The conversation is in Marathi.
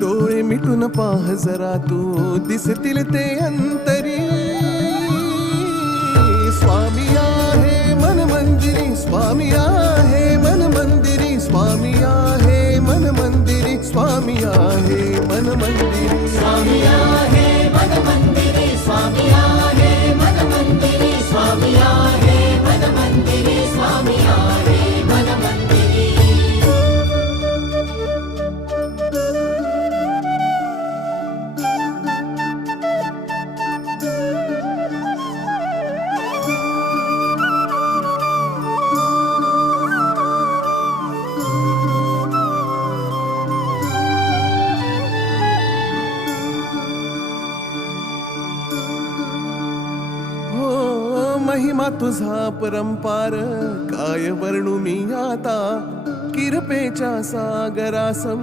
डोळे मिटून पाह जरा तू दिसतील ते अंतरी. स्वामी आहे मन मंदिरी, स्वामी आहे मन मंदिरी, स्वामी आहे मन मंदिरी, स्वामी आहे मन मंदिरी. स्वामी आहे मन मंदिरी, स्वामी आहे मन मंदिरी, स्वामी आहे मन मंदिरी, स्वामी आहे मन मंदिरी. महिमा तुझा परंपार काय वर्णू मी आता. किरपेच्या सागरासम